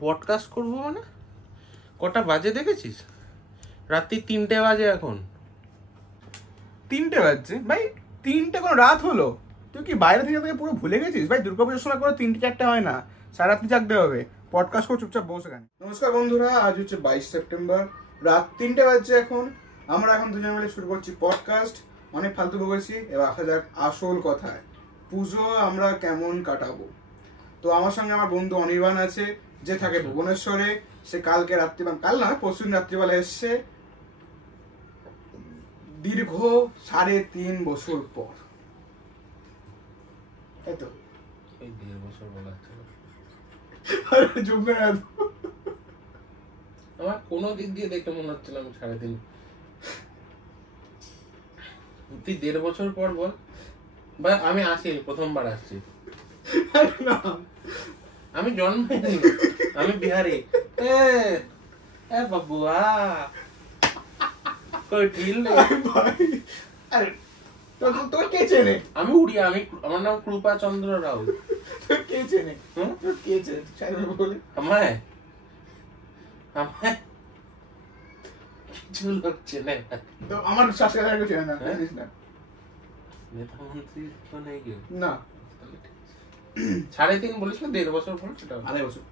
Podcast করবো মানে কটা বাজে দেখেছিস? রাত্রি 3টে বাজে এখন। 3টে বাজছে ভাই? 3টে কোনো রাত হলো? তুই কি বাইরে থেকে পুরো ভুলে গেছিস ভাই? দুর্গাপুজোর সময় করে 3টে-4টে হয় না, সারা রাত্রি জাগতে হবে। পডকাস্ট করে চুপচাপ বসে গান। নমস্কার বন্ধুরা, আজ হচ্ছে 22 সেপ্টেম্বর, রাত 3টে বাজছে এখন। আমরা এখন দুজন মিলে শুরু করছি পডকাস্ট। অনেক ফালতু বলেছি, এবার আসা যাক আসল কথায়। পুজো আমরা কেমন কাটাবো? তো আমার সঙ্গে আমার বন্ধু অনির্বাণ আছে, যে থাকে ভুবনেশ্বরে। সে কালকে রাত্রি, কাল না পরশুদিন রাত্রিবেলা এসছে, দীর্ঘ 3.5 বছর পর। তাই তো? এই 1.5 বছর বলা ছিল। আমার কোনো দিক দিয়ে দেখে মনে হচ্ছিল আমি 3.5। তুই 1.5 বছর পর বল। ভাই আমি আসিনি, প্রথমবার আসছি। আমি জন্মাইনি, আমি বিহারি। এ বাবুয়া কই ঢিল নেই ভাই। আরে তোর কে চেনে? আমি উড়িয়া, আমার নাম কৃপা চন্দ্র রাও। তোর কে চেনে? তোর কে চেনে বলে? আমায় কিছু লোক চেনে তো আমার শাসকের চেনে না, জানিস না? নেতা মন্ত্রী তো নেই কেউ না। 3.5 বলিস না, 1.5 বছর পর সেটা 2.5 বছর।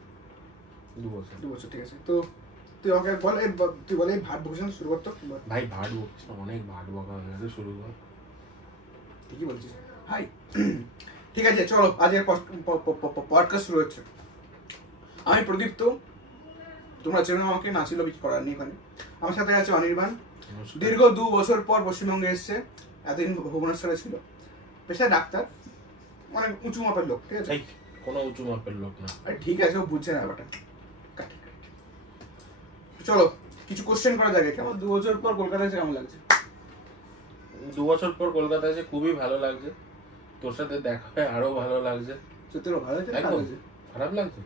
2 বছর ঠিক আছে। তো তুই আমাকে বল, তুই বলে ভাট ভূষণ শুরু করতো। ভাই ভাট বকিস না, অনেক ভাট বকা হয়ে গেছে, শুরু কর। ঠিকই বলছিস ভাই। ঠিক আছে, চলো আজকের পডকাস্ট শুরু হচ্ছে। আমি প্রদীপ্ত, তোমরা চেনো আমাকে, না ছিল কিছু করার নেই এখানে। আমার সাথে আছে অনির্বাণ, দীর্ঘ 2 বছর পর পশ্চিমবঙ্গে এসছে, এতদিন ভুবনেশ্বরে ছিল। পেশায় ডাক্তার, অনেক উঁচু মাপের লোক, ঠিক আছে? কোনো উঁচু মাপের লোক না। ঠিক আছে, ও বুঝছে না ব্যাপারটা। চলো কিছু কোশ্চেন করা যাবে। কেমন 2 বছর পর কলকাতা এসে কেমন লাগছে? 2 বছর পর কলকাতা এসে খুবই ভালো লাগছে। তোর সাথে দেখা হয়ে আরো ভালো লাগছে। সত্যি ভালো লাগছে? খারাপ লাগছে?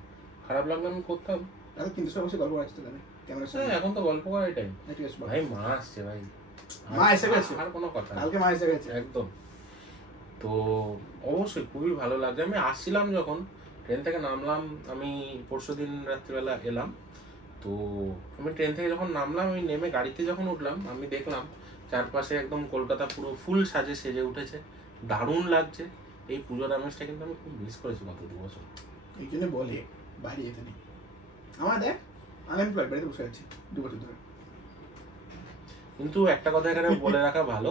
খারাপ লাগলে আমি করতাম। কিন্তু সব বসে গল্প আসতে পারে ক্যামেরার সামনে। এখন তো গল্প করার টাইম। ঠিক আছে ভাই মা আসছে ভাই, মা এসে গেছে। আর কোনো কথা? কালকে মা এসে গেছে একদম। তো অবশ্যই খুবই ভালো লাগছে। আমি আসছিলাম যখন ট্রেন থেকে নামলাম, আমি পরশুদিন রাত্রিবেলা এলাম। তো আমি ট্রেন থেকে যখন নামলাম, আমি নেমে গাড়িতে যখন উঠলাম, আমি দেখলাম চারপাশে একদম কলকাতা পুরো ফুল সাজে সেজে উঠেছে, দারুণ লাগছে। এই পুজোর আমেজটা কিন্তু আমি খুব মিস করেছি গত 2 বছর। এই জন্য বলে বাইরে যেতে নেই। আমার দেখ, আমি বাড়িতে বসে আছি 2 বছর ধরে। কিন্তু একটা কথা এখানে বলে রাখা ভালো,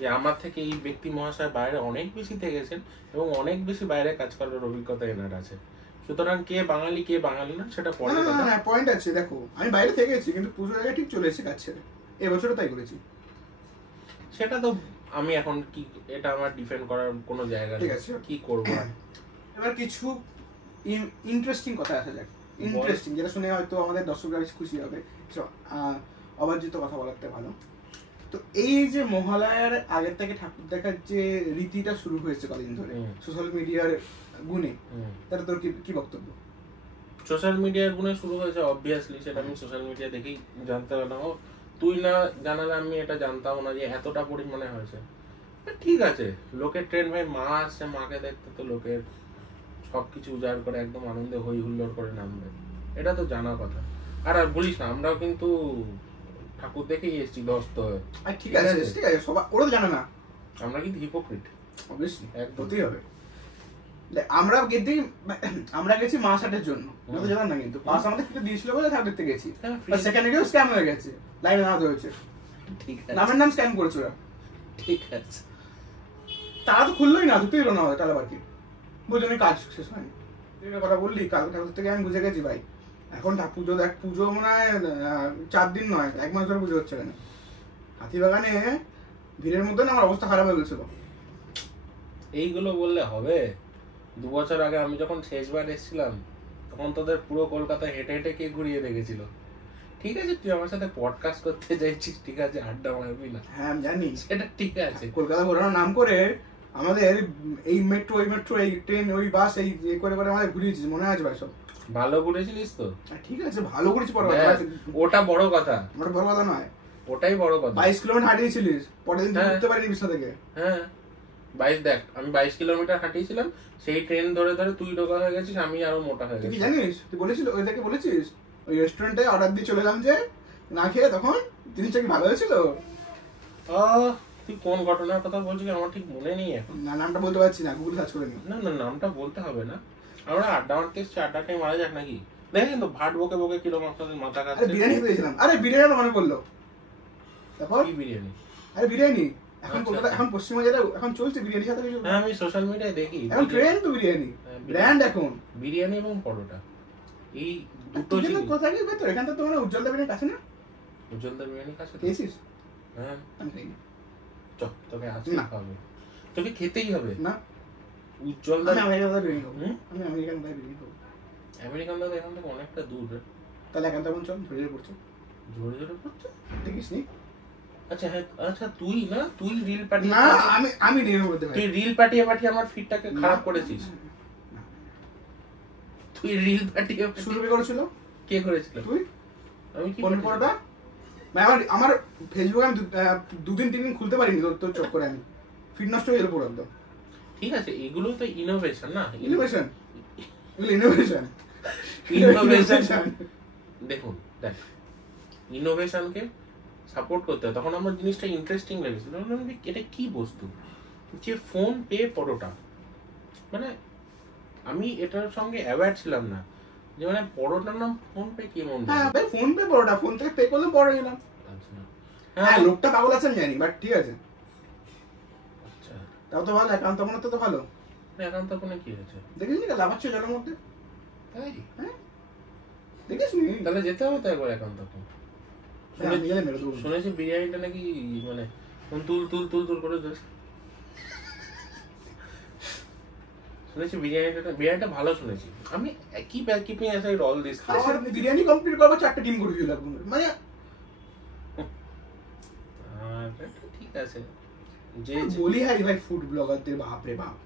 যে আমার থেকে এই ব্যক্তি মহাশয় বাইরে অনেক বেশি থেকেছেন এবং অনেক বেশি বাইরে কাজ করার অভিজ্ঞতা এনার আছে। সুতরাং কে বাঙালি কে বাঙালি না সেটা পরে কথা। না, পয়েন্ট আছে। দেখো আমি বাইরে থেকেছি, কিন্তু পুজোর আগে ঠিক চলে এসেছি কাজ ছেড়ে। এবছরও তাই করেছি। সেটা তো আমি এখন কি, এটা আমার ডিফেন্ড করার কোনো জায়গা নেই। কি করব? এবার কিছু ইন্টারেস্টিং কথা আসা যাক। ইন্টারেস্টিং, যেটা শুনে হয়তো আমাদের দর্শকরা বেশ খুশি হবে। অবাঞ্ছিত কথা বলাতে ভালো। তো এই যে মহালয়ার আগের থেকে ঠাকুর দেখার যে রীতিটা শুরু হয়েছে কদিন ধরে সোশ্যাল মিডিয়ার গুণে, তাহলে তোর কি বক্তব্য? সোশ্যাল মিডিয়ার গুণে শুরু হয়েছে অবভিয়াসলি, সেটা আমি সোশ্যাল মিডিয়া দেখেই জানতে পারলাম। তুই না জানালে আমি এটা জানতাম না যে এতটা পরিমাণে হয়েছে। ঠিক আছে, লোকের ট্রেন ভাই, মা আসছে, মাকে দেখতে তো লোকের সবকিছু উজাড় করে একদম আনন্দে হই হুল্লোড় করে নামবে, এটা তো জানা কথা। আর বলিস না, আমরাও কিন্তু ঠাকুর দেখেই এসেছি দস্ত হয়ে। ঠিক আছে সবাই ওরা তো জানে না, আমরা কিন্তু হিপোক্রিট। অবভিয়াসলি একদমই হবে। আমরা গেছি মা ষাটের জন্য, জানান না, কিন্তু পাস আমাদের ফিরে দিয়েছিল বলে ঠাকুর দেখতে গেছি। সেখানে গিয়েও স্ক্যাম হয়ে গেছে, লাইনে দাঁড়াতে হয়েছে। ঠিক আছে, নামের নাম স্ক্যাম করেছে ওরা। ঠিক আছে, তারা তো খুললোই না, ধুতেই এলো না আমাদের তাহলে বাকি বুঝলি আমি কাজ শেষ হয়নি। কথা বললি, কালকে ঠাকুর থেকে আমি বুঝে গেছি ভাই, এখন পুজো দেখ, পুজো মনে হয় 4 দিন নয় 1 মাস ধরে পুজো হচ্ছে। কেন হাতিবাগানে ভিড়ের মধ্যে না আমার অবস্থা খারাপ হয়ে গেছিল। এইগুলো বললে হবে? 2 বছর আগে আমি যখন শেষবার এসেছিলাম, তখন তোদের পুরো কলকাতা হেঁটে হেঁটে কে ঘুরিয়ে দেখেছিল। ঠিক আছে, তুই আমার সাথে পডকাস্ট করতে চাইছিস, ঠিক আছে, আড্ডা মারবি না। হ্যাঁ আমি জানি, সেটা ঠিক আছে। কলকাতা ঘোরানোর নাম করে আমাদের এই মেট্রো ওই মেট্রো এই ট্রেন ওই বাস এই করে করে আমাদের ঘুরিয়েছিস, মনে আছে ভাই? সব ভালো ঘুরেছিলিস তো? ঠিক আছে, ভালো করেছি। ওটা বড় কথা, ওটা বড় কথা নয়, ওটাই বড় কথা। 22 কিলোমিটার হাঁটিয়েছিলিস, পরের দিন ঘুরতে পারিনি বিছনা থেকে। হ্যাঁ দেখ আমি 22 কিলোমিটার হাঁটিয়েছিলাম, সেই ট্রেন ধরে ধরে তুই রোগা হয়ে গেছিস, আমি আরো মোটা হয়ে তুই গেছি। কি জানিস, তুই বলেছিস ওইটাকে বলেছিস ওই রেস্টুরেন্টে অর্ডার দিয়ে চলে এলাম যে না খেয়ে, তখন জিনিসটা কি ভালো হয়েছিল? তুই কোন ঘটনার কথা বলছিস আমার ঠিক মনে নেই এখন। না নামটা বলতে পারছি না, গুগল সার্চ করে নি। না না নামটা বলতে হবে না, আমরা আড্ডা মারতে এসছি, আড্ডাটাই মারা যাক নাকি। দেখেন তো ভাট বকে বকে কিরকম আপনাদের মাথা আরে খাচ্ছে। বিরিয়ানি খেয়েছিলাম, আরে বিরিয়ানি তো মনে পড়লো। তারপর কি বিরিয়ানি? আরে বিরিয়ানি এখন আচ্ছা, কলকাতা, আচ্ছা। এখন পশ্চিমবাজারে এখন চলছে বিরিয়ানির সাথে কিছু। হ্যাঁ আমি সোশ্যাল মিডিয়ায় দেখি এখন ট্রেন্ড তো বিরিয়ানি, ব্র্যান্ড এখন বিরিয়ানি এবং পরোটা, এই দুটো তুই জিনিস। কোথায় গিয়ে তো এখান থেকে তো মানে উজ্জ্বল বিরিয়ানির কাছে না? উজ্জ্বলদার বিরিয়ানি কাছে তো? খেয়েছিস? হ্যাঁ আমি খাইনি। তোকে আজকে না। খাবে, তোকে খেতেই হবে। না উজ্জ্বলদার আমি আমেরিকান বিরিয়ানি খাবো। হুম? আমি আমেরিকান বিরিয়ানি খাবো। আমেরিকান দাদা এখান থেকে অনেকটা দূর রে। তাহলে এখান থেকে চল, ধরে পড়ছে। জোরে জোরে পড়ছে। দেখিস নি? আচ্ছা হ্যাঁ, আচ্ছা তুই রিল পাঠিয়ে, না আমি নিয়ে বলতে পারি। তুই রিল পাঠিয়ে আমার ফিডটাকে খারাপ করেছিস। তুই রিল পাঠিয়ে শুরু কে করেছিল? কে করেছিল? তুই? আমি কি কোন পরোটা? আমার ফেসবুকে আমি দুদিন 3 দিন খুলতে পারিনি তোর চোখ করে, আমি ফিট নষ্ট হয়ে গেল পুরো একদম। ঠিক আছে, এগুলো তো ইনোভেশন না? ইনোভেশন, এগুলো ইনোভেশন। দেখুন দেখ, ইনোভেশনকে সাপোর্ট করতে হয়, তখন আমার জিনিসটা ইন্টারেস্টিং লেগেছিল। এটা কি বস্তু যে ফোন পে পরোটা, মানে আমি এটার সঙ্গে অ্যাওয়্যার ছিলাম না যে মানে পরোটার নাম ফোন পে কি মন। হ্যাঁ ভাই, ফোন পে পরোটা, ফোন থেকে পে করলে বড় গেলাম। আচ্ছা হ্যাঁ লোকটা পাগল আছে আমি জানি, বাট ঠিক আছে। আচ্ছা, তাও তো ভালো, একান্ত মনে তো ভালো। একান্ত ফোনে কি হয়েছে? দেখিস নি লাফাচ্ছে জলের মধ্যে? তাই হ্যাঁ দেখিস নি? তাহলে যেতে হবে তো একবার একান্ত ফোন। আমি গেলে মেরে দেবো। শুনেছি বিরিয়ানিটা নাকি মানে তুল তুল তুল তুল করে ধরে, শুনেছি বিরিয়ানিটা ভালো শুনেছি আমি। কি কিপিং অ্যাসাইড অল দিস, খাওয়ার বিরিয়ানি কমপ্লিট করবো 4টা ডিম করে দিল মানে। ঠিক আছে যে বলি হ্যাঁ ভাই, ফুড ব্লগারদের বাপ রে বাপ,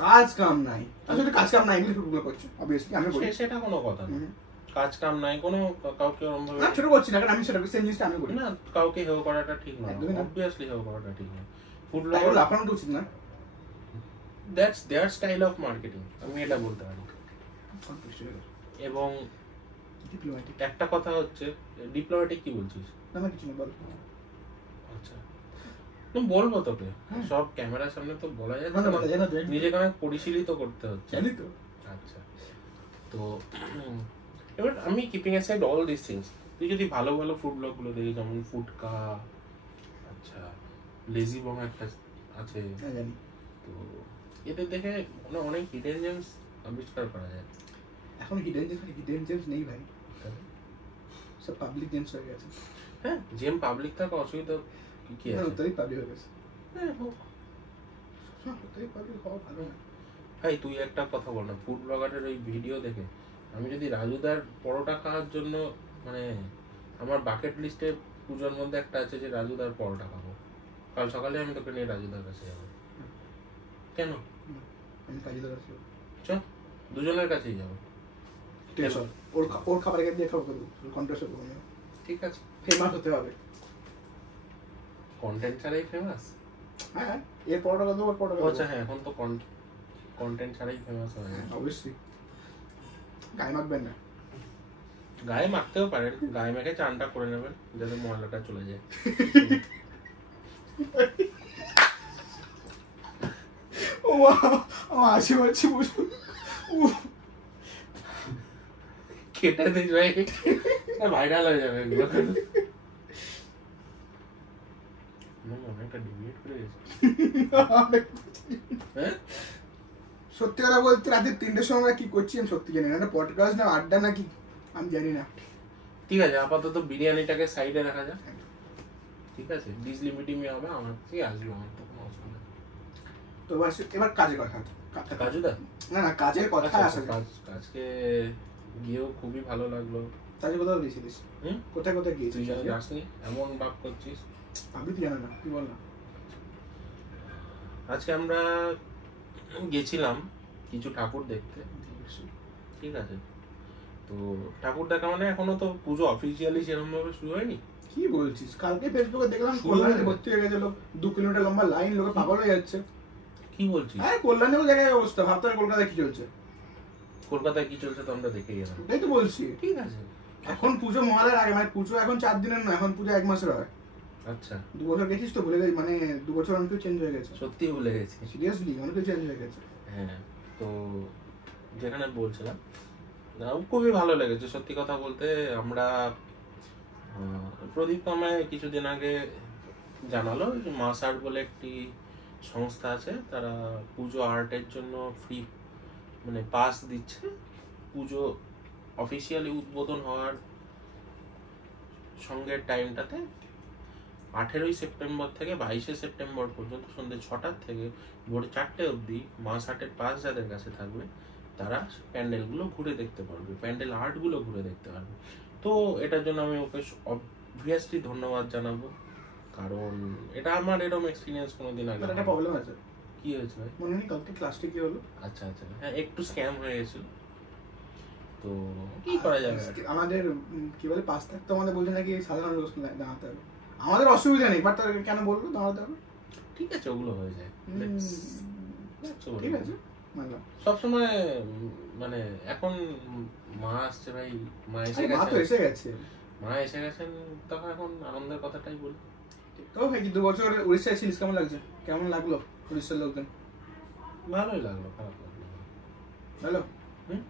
কাজ কাম নাই। আসলে কাজ কাম নাই বলে ফুড ব্লগ করছে, অবভিয়াসলি আমি বলি। সেটা কোনো কথা না, কাজ কাম নাই কোনো, কাউকে ওরকম না ভাবে ছোট করছি না, কারণ আমি সেটা সেম জিনিসটা আমি বলি না, কাউকে হেও করাটা ঠিক না, একদমই না। অবভিয়াসলি হেও করাটা ঠিক না। ফুড তাই বলে ব্লগার লাফানো উচিত না। That's their style of marketing, আমি এটা বলতে পারি। এবং ডিপ্লোম্যাটিক একটা কথা হচ্ছে, ডিপ্লোম্যাটিক কি বলছিস? না কিছু না, বল। আচ্ছা আমি বলবো তোকে, হ্যাঁ। সব ক্যামেরার সামনে তো বলা যায় না বলা যায় না, নিজেকে অনেক পরিশীলিত করতে হচ্ছে। জানি তো। আচ্ছা তো এবার আমি keeping aside all this things, তুই যদি ভালো ভালো ফুড ব্লগ গুলো দেখি, যেমন ফুডকা, আচ্ছা লেজি বং একটা আছে, হ্যাঁ জানি। তো এদের দেখে অনেক হিডেন জেমস আবিষ্কার করা যায়। এখন হিডেন জেমস নেই ভাই, সব পাবলিক জেমস হয়ে গেছে। হ্যাঁ জেম পাবলিক থাকা অসুবিধা কি না আছে? তাই পাবলিক হয়ে গেছে। হ্যাঁ হোক। তাই পাবলিক হওয়া ভালো না। ভাই তুই একটা কথা বল না, ফুড ব্লগারের ওই ভিডিও দেখে আমি যদি রাজুদার পরোটা খাওয়ার জন্য, মানে আমার বাকেট লিস্টে পুজোর মধ্যে একটা আছে যে রাজুদার পরোটা খাবো, কাল সকালে আমি তোকে নিয়ে রাজুদার কাছে যাবো। কেন? আমি কাজে লাগাচ্ছি, চ দুজনের কাছেই যাবো। ওর খাবার দিয়ে খাবো, কন্ট্রাস্ট করবো না। ঠিক আছে, ফেমাস হতে হবে। কন্টেন্ট ছাড়াই ফেমাস। হ্যাঁ এর পরোটা কত, ওর পরোটা আচ্ছা হ্যাঁ, এখন তো কন্টেন্ট ছাড়াই ফেমাস হয়ে যায়। অবশ্যই। গায়ে মাখবেন না, গায়ে মাখতেও পারেন, গায়ে মেখে চানটা করে নেবেন যাতে ময়লাটা চলে যায়। ও হাসি পাচ্ছি বুঝুন। কেটে দিস ভাই, ভাইরাল হয়ে যাবে এগুলো। অনেকটা ডিভিয়েট করে গেছি। হ্যাঁ সত্যি কথা বলতে রাতে 3টের সময় আমরা কি করছি আমি সত্যি জানি না, পডকাস্ট না আড্ডা নাকি আমি জানি না। ঠিক আছে, আপাতত বিরিয়ানিটাকে সাইডে রাখা যাক। ঠিক আছে, ডিসলিমিটিং হবে, আমার থেকে আসবে, আমার তো কোনো অসুবিধা নেই। তো এবার কাজের কথা। কাজুদা না কাজের কথা আসলে আজকে গিয়েও খুবই ভালো লাগলো। কাজে কোথাও গিয়েছিলিস? কোথায় কোথায় তুই গিয়েছিস? যেন যাসনি এমন ভাব করছিস। আমি তো জানি না, তুই বল না। আজকে আমরা গেছিলাম কিছু ঠাকুর দেখতে, ঠিক আছে? তো ঠাকুর দেখা মানে এখনো তো পুজো অফিসিয়ালি সেরকম ভাবে শুরু হয়নি। কি বলছিস? কালকে ফেসবুকে দেখলাম কল্যাণে ভর্তি হয়ে গেছে লোক, 2 কিলোমিটার লম্বা লাইন, লোকে পাগল হয়ে যাচ্ছে। কি বলছিস? হ্যাঁ, কল্যাণেও জায়গায় অবস্থা, ভাবতে হবে কলকাতায় কি চলছে। কলকাতায় কি চলছে তো আমরা দেখে গেলাম। এটাই তো বলছি। ঠিক আছে, এখন পুজো মহালয়ার আগে, মানে পুজো এখন 4 দিনের না, এখন পুজো 1 মাসের হয়। আচ্ছা, 2 বছর গেছিস তো, ভুলে গেছি, মানে 2 বছর অনেক চেঞ্জ হয়ে গেছে। সত্যি ভুলে গেছি। সিরিয়াসলি অনেক চেঞ্জ হয়ে গেছে। হ্যাঁ, তো যেখানে বলছিলাম, খুবই ভালো লেগেছে সত্যি কথা বলতে। আমরা প্রদীপ আমায় কিছুদিন আগে জানালো যে মাস আর্ট বলে একটি সংস্থা আছে, তারা পুজো আর্টের জন্য ফ্রি মানে পাস দিচ্ছে। পুজো অফিসিয়ালি উদ্বোধন হওয়ার সঙ্গের টাইমটাতে 18ই সেপ্টেম্বর থেকে 22শে সেপ্টেম্বর পর্যন্ত সন্ধ্যে 6টা থেকে ভোর 4টে অবধি মাস আর্টের পাস যাদের কাছে থাকবে তারা প্যান্ডেলগুলো ঘুরে দেখতে পারবে, প্যান্ডেল আর্টগুলো ঘুরে দেখতে পারবে। তো এটার জন্য আমি ওকে অবভিয়াসলি ধন্যবাদ জানাবো, কারণ এটা আমার এরকম এক্সপিরিয়েন্স কোনোদিন আগে। একটা প্রবলেম আছে। কি হয়েছে ভাই? মনে নেই কালকে ক্লাসটি কি হলো? আচ্ছা আচ্ছা, হ্যাঁ একটু স্ক্যাম হয়ে গেছিল, তো কি করা যাবে। আমাদের কি বলে পাস থাকতে আমাদের বলছে নাকি সাধারণ লোক দাঁড়াতে হবে। আমাদের অসুবিধা নেই, বাট তারা কেন বললো দাঁড়াতে হবে? ঠিক আছে, ওগুলো হয়ে যায়। ঠিক আছে, মানলাম। সবসময় মানে এখন মা আসছে ভাই, মা এসে মা তো এসে গেছে, মা এসে গেছেন, তখন এখন আনন্দের কথাটাই বলি। তো ভাই 2 বছর উড়িষ্যায় ছিলিস, কেমন লাগছে? কেমন লাগলো উড়িষ্যার লোকজন? ভালোই লাগলো, খারাপ লাগলো। ভালো,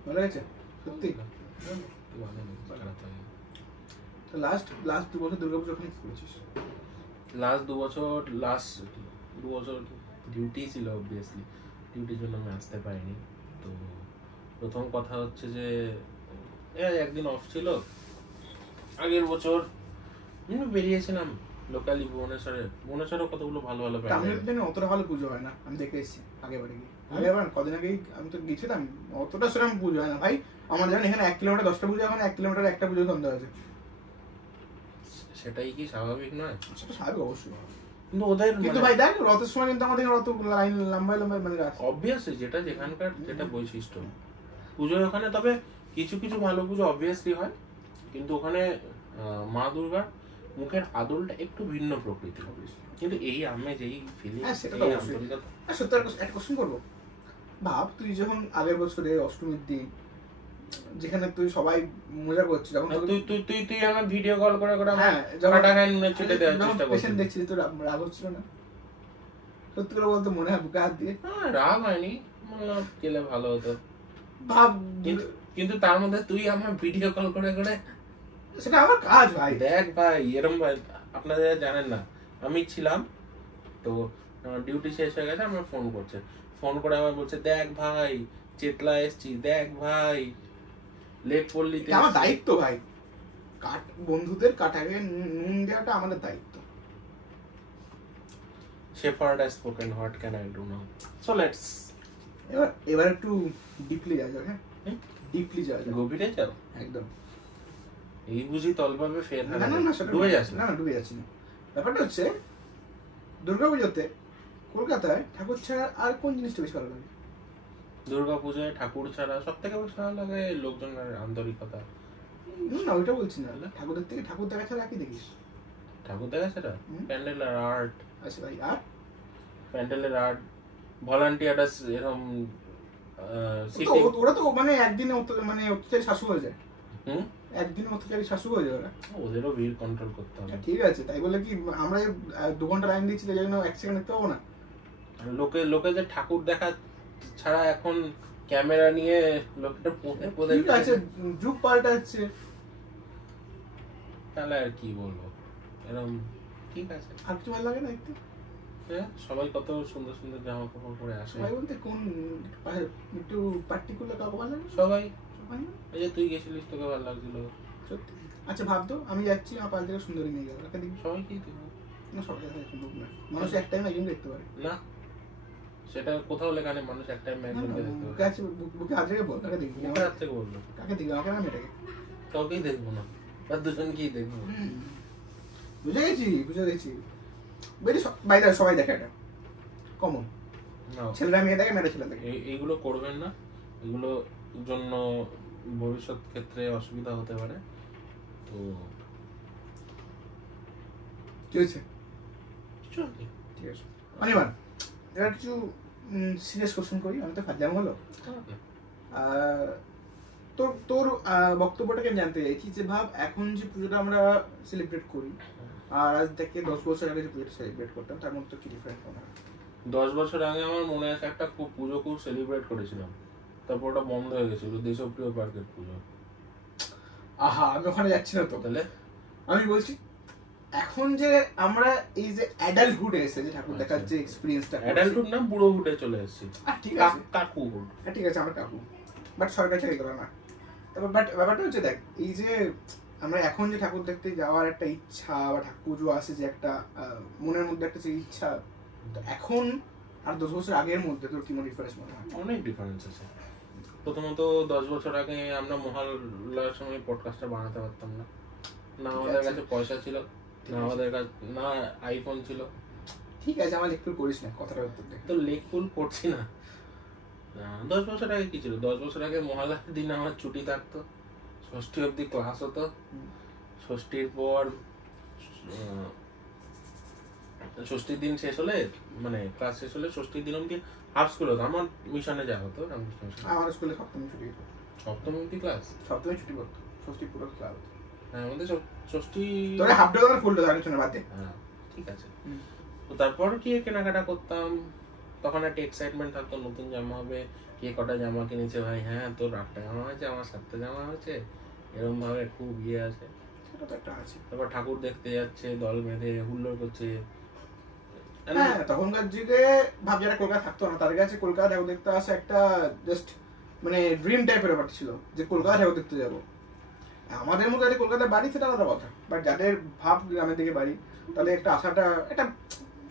ভালো গেছে সত্যি। তো লাস্ট 2 বছর দুর্গাপুজো ওখানে কি করেছিস? লাস্ট 2 বছর ডিউটি ছিল, অবভিয়াসলি ডিউটির জন্য আমি আসতে পারিনি। তো প্রথম কথা হচ্ছে যে একদিন অফ ছিল, আগের বছর বেরিয়েছিলাম লোকালি ভুবনেশ্বরে কতগুলো ভালো ভালো প্যান্ডেল। অতটা ভালো পুজো হয় না, আমি দেখে এসেছি আগেবারে গিয়ে। আগেবার কদিন আগেই আমি তো গেছিলাম, অতটা সেরকম পুজো হয় না ভাই। আমার জানেন এখানে 1 কিলোমিটার 10টা পুজো, এখন 1 কিলোমিটার একটা পুজো সন্ধ্যা আছে। সেটাই কি স্বাভাবিক নয়? সেটা স্বাভাবিক অবশ্যই, কিন্তু ওদের কিন্তু ভাই দেখ রথের সময় কিন্তু আমাদের রত লাইন লম্বাই মানে অবভিয়াসলি যেটা যেখানকার যেটা বৈশিষ্ট্য পুজোর ওখানে। তবে কিছু কিছু ভালো পুজো অবভিয়াসলি হয়, কিন্তু ওখানে মা দুর্গার মুখের আদলটা একটু ভিন্ন প্রকৃতির। কিন্তু এই আমি যেই ফিলিং, সত্যি একটা কোশ্চেন করবো। ভাব তুই যখন আগের বছরে অষ্টমীর দিন যেখানে তুই সবাই মজা করছিস, যখন তুই আমার ভিডিও কল করে হ্যাঁ ছুটে দেওয়ার চেষ্টা করছিস, দেখছিস তোর রাগ হচ্ছিল না? সত্যি করে বলতে মনে হয় বুকে হাত দিয়ে? রাগ হয়নি, গেলে ভালো হতো ভাব। কিন্তু তার মধ্যে তুই আমার ভিডিও কল করে সেটা আমার কাজ ভাই। দেখ ভাই, এরম ভাই আপনারা জানেন না, আমি ছিলাম তো ডিউটি শেষ হয়ে গেছে, আমার ফোন করে আমার বলছে দেখ ভাই চেতলা এসছি, দেখ ভাই লেক পল্লীতে। আমার দায়িত্ব ভাই, বন্ধুদের কাটাকে নুন দেওয়াটা আমাদের দায়িত্ব। Shepherd has spoken, what can I do now? So let's এবার একটু ডিপলি যাওয়া যাক। হ্যাঁ, ডিপলি যাওয়া যাক, গভীরে যাও একদম। এই বুঝি তলভাবে ফের না ডুবে যাচ্ছে না, ডুবে যাচ্ছে না। ব্যাপারটা হচ্ছে দুর্গাপুজোতে কলকাতায় ঠাকুর ছাড়া আর কোন জিনিসটা বেশি ভালো লাগে? দুর্গাপূজায় ঠাকুর ছাড়া সব থেকে বেশি ভালো লাগে লোকজনের আন্তরিকতা। না ওইটা বলছি না, ঠাকুরের থেকে ঠাকুর দেখা ছাড়া কি দেখিস? ঠাকুর দেখা ছাড়া প্যান্ডেলের আর্ট। আচ্ছা ভাই, আর প্যান্ডেলের আর্ট, ভলান্টিয়াররা এরকম ওরা তো মানে একদিনে মানে অত্যাচারী শাসু হয়ে যায়। একদিনে অত্যাচারী শাসু হয়ে যায় ওরা, ওদেরও ভিড় কন্ট্রোল করতে হবে। ঠিক আছে, তাই বলে কি আমরা 2 ঘন্টা লাইন দিচ্ছি তাই জন্য 1 সেকেন্ড দেখতে পাবো না? লোকে যে ঠাকুর দেখা ছাড়া এখন ক্যামেরা নিয়ে লোকটা পদে ঠিক আছে, যুগ পাল্টাচ্ছে, তাহলে আর কি বলবো, এরকম ঠিক আছে। আর কিছু ভালো লাগে না দেখতে? হ্যাঁ, সবাই কত সুন্দর সুন্দর জামা কাপড় পরে আসে। সবাই বলতে কোন একটু পার্টিকুলার কাউকে ভালো লাগে? সবাই। এই যে তুই গেছিলিস, তোকে ভালো লাগছিল সত্যি? আচ্ছা ভাবতো আমি যাচ্ছি, আমার পাশ থেকে সুন্দরী মেয়ে গেল, দেখবি সবাইকেই দেখবো না? সবাই সম্ভব না, মানুষ এক টাইমে একজন দেখতে পারে না, সেটা কোথাও লেখা নেই মানুষ এক টাইমে একজনকে দেখতে পারে। বুকে আছে, বুকে হাত রেখে বল, কাকে দেখবি? আমার হাত থেকে বললো কাকে দেখবি, আমাকে না মেয়েটাকে? কাউকেই দেখবো না, আর দুজনকেই দেখবো। বুঝে গেছি বেরি বাইরে সবাই দেখে, এটা কমন। ছেলেরা মেয়ে দেখে, মেয়েটা ছেলে দেখে। এইগুলো করবেন না, এগুলো জন্য ভবিষ্যৎ ক্ষেত্রে অসুবিধা হতে পারে। তো কি হয়েছে? কিছু ঠিক আছে, অনির্বাণ এবার কিছু সিরিয়াস কোশ্চেন করি, আমি তো ফাজলাম হলো। তোর তোর বক্তব্যটাকে আমি জানতে চাইছি যে ভাব এখন যে পুজোটা আমরা সেলিব্রেট করি আর আজ থেকে 10 বছর আগে যে পুজোটা সেলিব্রেট করতাম তার মধ্যে কি ডিফারেন্স মনে হয়? 10 বছর আগে আমার মনে আছে একটা পুজো খুব সেলিব্রেট করেছিলাম, তারপর ওটা বন্ধ হয়ে গেছিল, দেশপ্রিয় পার্কের পুজো। আহা, আমি ওখানে যাচ্ছি না তো। তাহলে আমি বলছি এখন যে আমরা এই যে অ্যাডাল্টহুড এসে যে ঠাকুর দেখার যে এক্সপেরিয়েন্সটা, অ্যাডাল্টহুড না বুড়োহুডে চলে এসেছি। ঠিক আছে, কাকুহুড। ঠিক আছে আমার কাকু, বাট সরকার চাকরি করে না। তারপর বাট ব্যাপারটা হচ্ছে দেখ, এই যে আমরা এখন যে ঠাকুর দেখতে যাওয়ার একটা ইচ্ছা বা ঠাকুর পুজো আসে যে একটা মনের মধ্যে একটা যে ইচ্ছা, তো এখন আর 10 বছর আগের মধ্যে তোর কি ডিফারেন্স মনে হয়? অনেক ডিফারেন্স আছে। প্রথমত 10 বছর আগে আমরা মহালয়ার সময় পডকাস্টটা বানাতে পারতাম না, না আমাদের কাছে পয়সা ছিল, না আমাদের কাছে না আইফোন ছিল। ঠিক আছে, আমার লেকপুল করিস না, কথাটা উত্তর দে। তো লেকপুল করছি না। 10 বছর আগে কি ছিল? 10 বছর আগে মহালয়ার দিন আমার ছুটি থাকতো, ষষ্ঠী অবধি ক্লাস হতো, ষষ্ঠীর পর ষষ্ঠীর দিন শেষ হলে মানে ক্লাস শেষ হলে ষষ্ঠীর দিন অবধি হাফ স্কুল হতো। আমার মিশনে যাওয়া হতো, আমার স্কুলে সপ্তমী ছুটি হতো। সপ্তম অবধি ক্লাস, সপ্তমী ছুটি করতো, ষষ্ঠী পুরো ক্লাস। হ্যাঁ আমাদের ষষ্ঠী তোরে হাফ ডে করে ফুল ডে আলোচনা বাদ দে। হ্যাঁ ঠিক আছে। তো তারপর কি কেনাকাটা করতাম, তখন একটা এক্সাইটমেন্ট থাকতো, নতুন জামা হবে, কে কটা জামা কিনেছে ভাই, হ্যাঁ তোর 8টা জামা হয়েছে, আমার 7টা জামা হয়েছে, এরকম ভাবে খুব ইয়ে আছে। সেটা তো একটা আছে। তারপর ঠাকুর দেখতে যাচ্ছে, দল বেঁধে হুল্লোড় করছে। হ্যাঁ, তখনকার যুগে ভাব যারা কলকাতা থাকতো না তাদের কাছে কলকাতা ঠাকুর দেখতে আসা একটা জাস্ট মানে ড্রিম টাইপের ব্যাপার ছিল যে কলকাতা ঠাকুর দেখতে যাবো। আমাদের মতো যাদের কলকাতায় বাড়ি সেটা আলাদা কথা, বাট যাদের ভাব গ্রামের দিকে বাড়ি তাদের একটা আশাটা একটা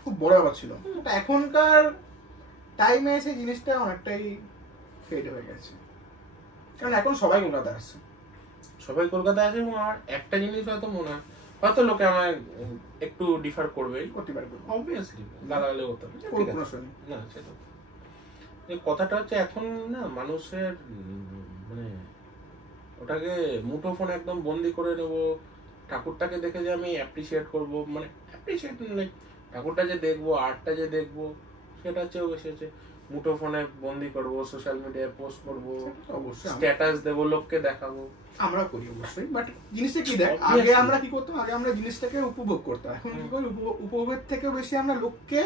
খুব বড় ব্যাপার ছিল। এখনকার টাইমে এসে জিনিসটা অনেকটাই ফেড হয়ে গেছে, কারণ এখন সবাই কলকাতা আসছে। সবাই কলকাতায় আসে এবং আমার একটা জিনিস হয়তো মনে হয়, হয়তো লোকে আমায় একটু ডিফার করবে, করতে পারবে অবভিয়াসলি, গালাগালি করতে হবে না, সেটা কথাটা হচ্ছে এখন না মানুষের মানে ওটাকে মুঠোফোনে একদম বন্দি করে নেবো, ঠাকুরটাকে দেখে যে আমি অ্যাপ্রিসিয়েট করবো, মানে অ্যাপ্রিসিয়েট লাইক ঠাকুরটা যে দেখবো, আর্টটা যে দেখবো, সেটা চেয়েও বেশি হচ্ছে মুঠোফোনে বন্দি করবো, সোশ্যাল মিডিয়ায় পোস্ট করবো, অবশ্যই স্ট্যাটাস দেবো, লোককে দেখাবো। আমরা করি অবশ্যই, বাট জিনিসটা কি দেখ, আগে আমরা কি করতাম, আগে আমরা জিনিসটাকে উপভোগ করতাম, এখন কি করি উপভোগের থেকেও বেশি আমরা লোককে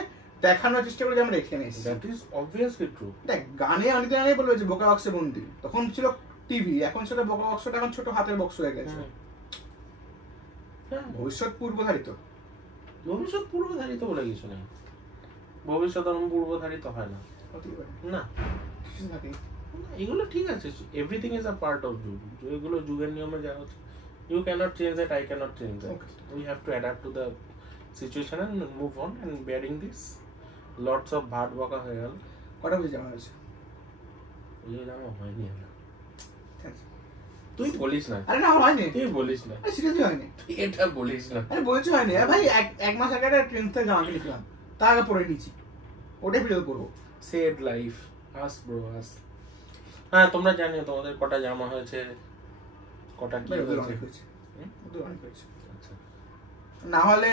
দেখানোর চেষ্টা করি যে আমরা এখানে এসেছি। That is obviously true. দেখ গানে অনেকদিন আগে বলবে যে বোকা বাক্সে বন্দি, তখন ছিল টিভি, এখন সেটা বোকা বাক্সটা এখন ছোট হাতের বক্স হয়ে গেছে। ভবিষ্যৎ পূর্বধারিত, ভবিষ্যৎ পূর্বধারিত বলে কিছু নেই, ভবিষ্যৎ পূর্বধারিত হয় না, না এগুলো ঠিক আছে, everything is a part of যুগ, এগুলো যুগের নিয়মে যা হচ্ছে, you can't change that, I can't change that, we have to adapt to the situation and move on and bearing this lots of ভাট বকা হয়ে গেল। কটা বুঝে জানা হয়েছে? বুঝে জানা হয়নি, তুই বলিস না। আরে না হয়নি, তুই বলিস না, সিরিয়াসলি হয়নি, তুই এটা বলিস না। আরে বলছি হয়নি ভাই, এক মাস আগে একটা ট্রেন থেকে জামা কিনেছিলাম, তার আগে পরে নিয়েছি, ওটাই ভিডিও করবো। সেড লাইফ, আস ব্রো আস। হ্যাঁ তোমরা জানিও তোমাদের কটা জামা হয়েছে, কটা কি হয়েছে। আচ্ছা, না হলে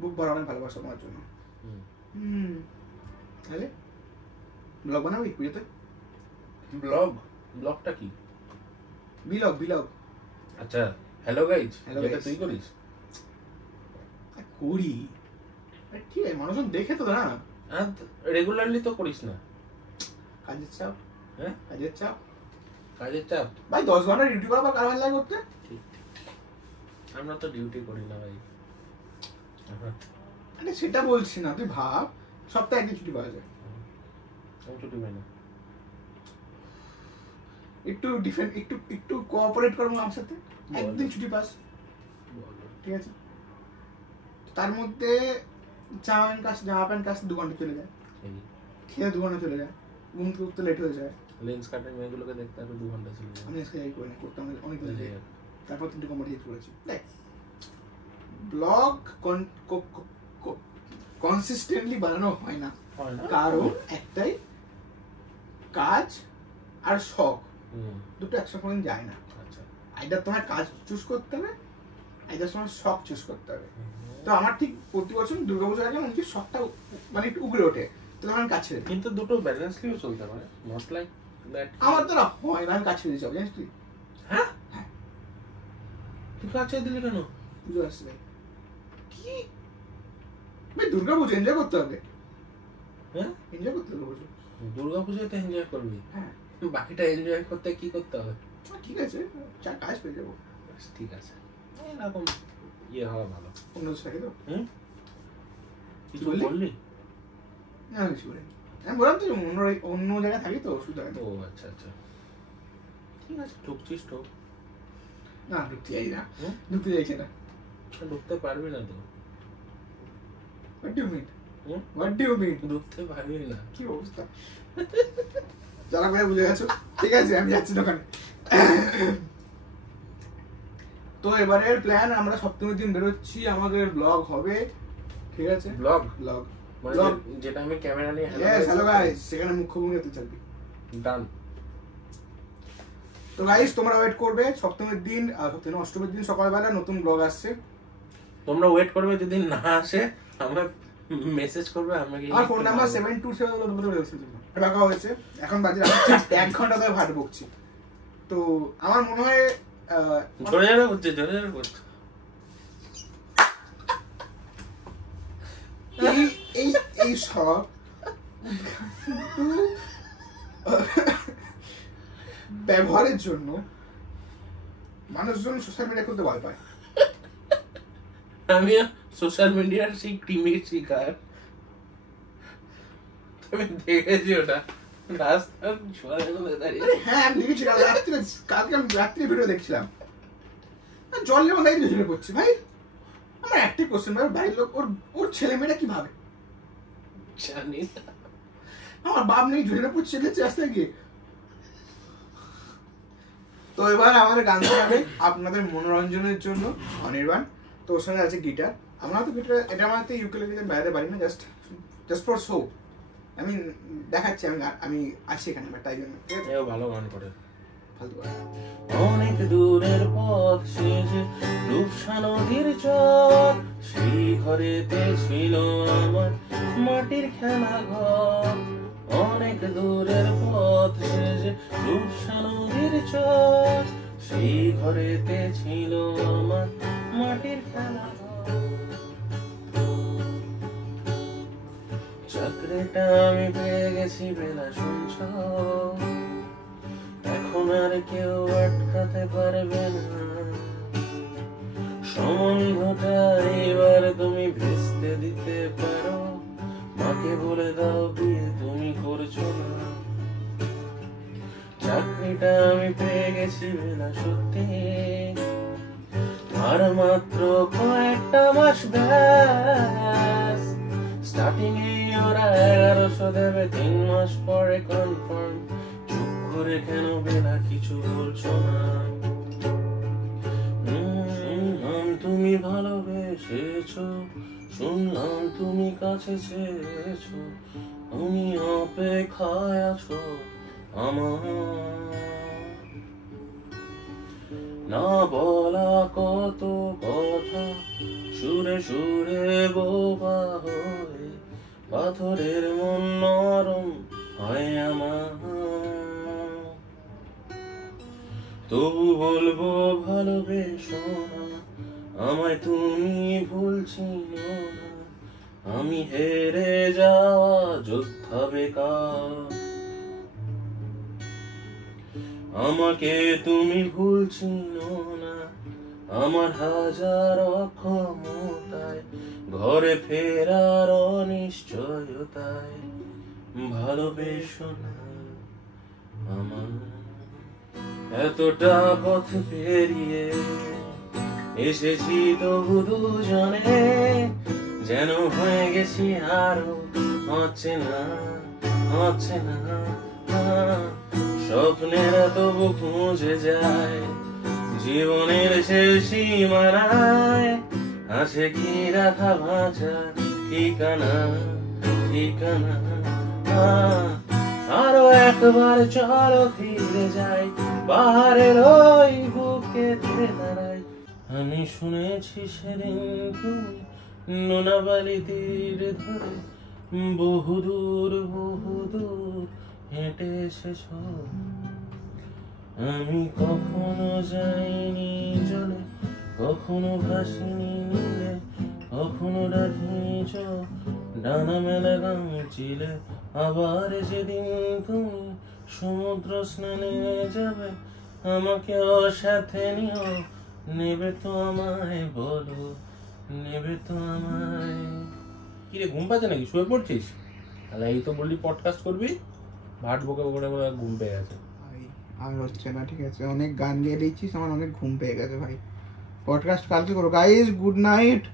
বুক ভরা অনেক ভালোবাসা তোমার জন্য। তাহলে ব্লগ বানাবি পুজোতে? ব্লগটা কি? বিলগ। আচ্ছা হ্যালো গাইজ, এটা তুই করিস? করি, ঠিক আছে, মানুষজন দেখে তো না। রেগুলারলি তো করিস না, কাজের চাপ। হ্যাঁ কাজের চাপ ভাই, 10 ঘন্টা ডিউটি করা বা কার ভালো লাগে করতে? আমরা তো ডিউটি করি না ভাই। আরে সেটা বলছি না, তুই ভাব সপ্তাহে একদিন ছুটি পাওয়া যায়। আমি ছুটি পাই না। একটু কোঅপারেট করবো আমার সাথে, একদিন ছুটি পাস, ঠিক আছে? তার মধ্যে জামা প্যান্ট কাচতে 2 ঘন্টা চলে যায়, খেয়ে 2 ঘন্টা চলে যায়, ঘুম থেকে উঠতে লেট হয়ে যায়, লেন্স কাটের মেয়েগুলোকে দেখতে আরো 2 ঘন্টা চলে যায়। আমি আজকে যাই করি না, করতে আমার অনেক লেগে যায়। তারপর 3টে কম্পিটিশন করেছি। দেখ ব্লগ কনসিস্টেন্টলি বানানো হয় না, কারণ একটাই, কাজ আর শখ দুটো একসঙ্গে যায় না। আইদার তোমার কাজ চুজ করতে হবে, আইদার তোমার শখ চুজ করতে হবে। তো আমার ঠিক প্রতি বছর দুর্গাপূজার আগে মনে হচ্ছে শখটা মানে একটু উগড়ে ওঠে, তো তখন কাজ ছেড়ে দিই। কিন্তু দুটো ব্যালেন্সলিও চলতে পারে, নট লাইক দ্যাট। আমার তো না হয় না, আমি কাজ ছেড়ে দিয়েছি জানিস তুই? হ্যাঁ, তুই কাজ ছেড়ে দিলি কেন? পুজো আসছে ভাই। কি ভাই, দুর্গা পুজো এনজয় করতে হবে। হ্যাঁ, এনজয় করতে হবে পুজো। দুর্গা পুজোতে এনজয় করবি, হ্যাঁ বাকিটা এনজয় করতে কি করতে হবে? ঠিক আছে, চার কাজ পেয়ে যাবো। ঠিক আছে, এরকম ইয়ে হওয়া ভালো। অন্য থাকে তো কিছু বললি? বললি? না কিছু বলিনি, আমি বললাম তো অন্য জায়গায় থাকি তো ওষুধ হয়। ও আচ্ছা আচ্ছা, ঠিক আছে, ঢুকছিস তো? না ঢুকতে চাই না, ঢুকতে চাইছে না। ঢুকতে পারবি না তো। What do you mean? What do you mean? ঢুকতে পারবি না। কি অবস্থা, যারা ভাই বুঝে গেছো। ঠিক আছে, আমি যাচ্ছি দোকানে। তো এবারের প্ল্যান, আমরা সপ্তমীর দিন বেরোচ্ছি, আমাদের ব্লগ হবে। ঠিক আছে, ব্লগ ব্লগ মানে ব্লগ যেটা আমি ক্যামেরা নিয়ে হ্যালো গাইস, সেখানে মুখ্যভূমি হতে চলবে। ডান। তো গাইস তোমরা ওয়েট করবে সপ্তমীর দিন, আর সপ্তমী অষ্টমীর দিন সকালবেলা নতুন ব্লগ আসছে। তোমরা ওয়েট করবে, যদি না আসে আমরা মেসেজ করবে আমাকে। আমার ফোন নাম্বার 727 টাকা হয়েছে, এখন বাজে 1 ঘন্টা ধরে ভাট বকছি। তো আমার মনে হয় জোরে জোরে করছে, জোরে জোরে করছে। এই সব ব্যবহারের জন্য মানুষজন সোশ্যাল মিডিয়া করতে ভয় পায়। আমি সোশ্যাল মিডিয়ার সেই ক্রিমির শিকার। তুমি দেখেছি ওটা রাস্তার জলে দাঁড়িয়ে? হ্যাঁ আমি দেখেছি, কালকে আমি রাত্রে ভিডিও দেখছিলাম, জল লেমন দাঁড়িয়ে ঝুলে পড়ছি। ভাই আমার একটাই কোশ্চেন, ভাই বাড়ির লোক ওর ছেলে মেয়েরা কি ভাবে জানি না। আমার বাপ নেই, ঝুলে পড়ছে রাস্তায় গিয়ে। তো এবার আমাদের গান শোনাবে আপনাদের মনোরঞ্জনের জন্য অনির্বাণ। তো ওর সঙ্গে আছে গিটার। আমরা তো গিটার, এটা আমার তো ইউকেলেলে বাজাতে পারি না, জাস্ট ফর শো। আমি দেখাচ্ছি আমি আছি এখানে, তাই জন্য। ঠিক আছে, এও ভালো গান করে। ফালতু কথা। অনেক দূরের পথ শেষে রূপসা নদীর চর, সেই ঘরেতে ছিল আমার মাটির খেলা ঘর। অনেক দূরের পথ শেষে রূপসা নদীর চর, সেই ঘরেতে ছিল আমার মাটির খেলা ঘর। চাকরিটা আমি পেয়ে গেছি বেলা শুনছ, এখন আর কেউ আটকাতে পারবে না। সম্বন্ধটা এবার তুমি ভেস্তে দিতে পারো, মাকে বলে দাও বিয়ে তুমি করছো না। চাকরিটা আমি পেয়ে গেছি বেলা সত্যি, আর মাত্র কয়েকটা মাস ব্যাস। স্টার্টিং এ ওরা 1100 দেবে, 3 মাস পরে কনফার্ম। চুপ করে কেন বেলা কিছু বলছো না? তুমি ভালোবেসেছো, শুনলাম তুমি কাছে চেয়েছো, তুমি অপেক্ষায় আছো আমার। না বলা কত কথা সুরে সুরে বোবা হয়ে, পাথরের মন নরম হয় আমার। তবু বলবো ভালোবেসো না আমায়, তুমি ভুলছিনো না। আমি হেরে যাওয়া যোদ্ধা বেকার, আমাকে তুমি ভুলছিনো না। আমার হাজার অক্ষমতায়, ঘরে ফেরার অনিশ্চয়তায়, ভালোবেসো না আমার। এতটা পথ পেরিয়ে এসেছি তবু দুজনে, যেন হয়ে গেছি আরো অচেনা অচেনা। স্বপ্নেরা তবু খুঁজে যায় জীবনের শেষ সীমানায়, আছে কি রাখা ভাষা ঠিকানা ঠিকানা। আরো একবার চলো ফিরে যাই, পাহাড়ের ওই বুকে দাঁড়াই। আমি শুনেছি সেদিন তুমি নোনাবালি তীর ধরে বহুদূর হেঁটে এসেছ, আমি কখনো যাইনি জলে, কখনো ভাসিনি নীলে, কখনো ডাকিনি চোখ ডানা মেলা গামচিলে। আবার যেদিন তুমি সমুদ্র স্নানে যাবে, আমাকেও সাথে নিও, নেবে তো আমায় বলো, নেবে তো আমায়। কিরে ঘুম পাচ্ছে নাকি, শুয়ে পড়ছিস? তাহলে এই তো বললি পডকাস্ট করবি, ভাট বকে বকে বলে ঘুম পেয়ে গেছে। ভাই আর হচ্ছে না, ঠিক আছে, অনেক গান গেয়ে দিচ্ছিস, আমার অনেক ঘুম পেয়ে গেছে ভাই। পডকাস্ট কালকে করো গাইজ, গুড নাইট।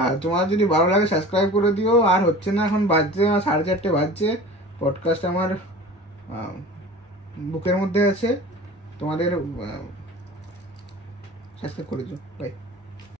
আর তোমার যদি ভালো লাগে সাবস্ক্রাইব করে দিও। আর হচ্ছে না, এখন বাজছে 4:30 বাজছে। পডকাস্ট আমার বুকের মধ্যে আছে, তোমাদের সাবস্ক্রাইব করে দিও। বাই।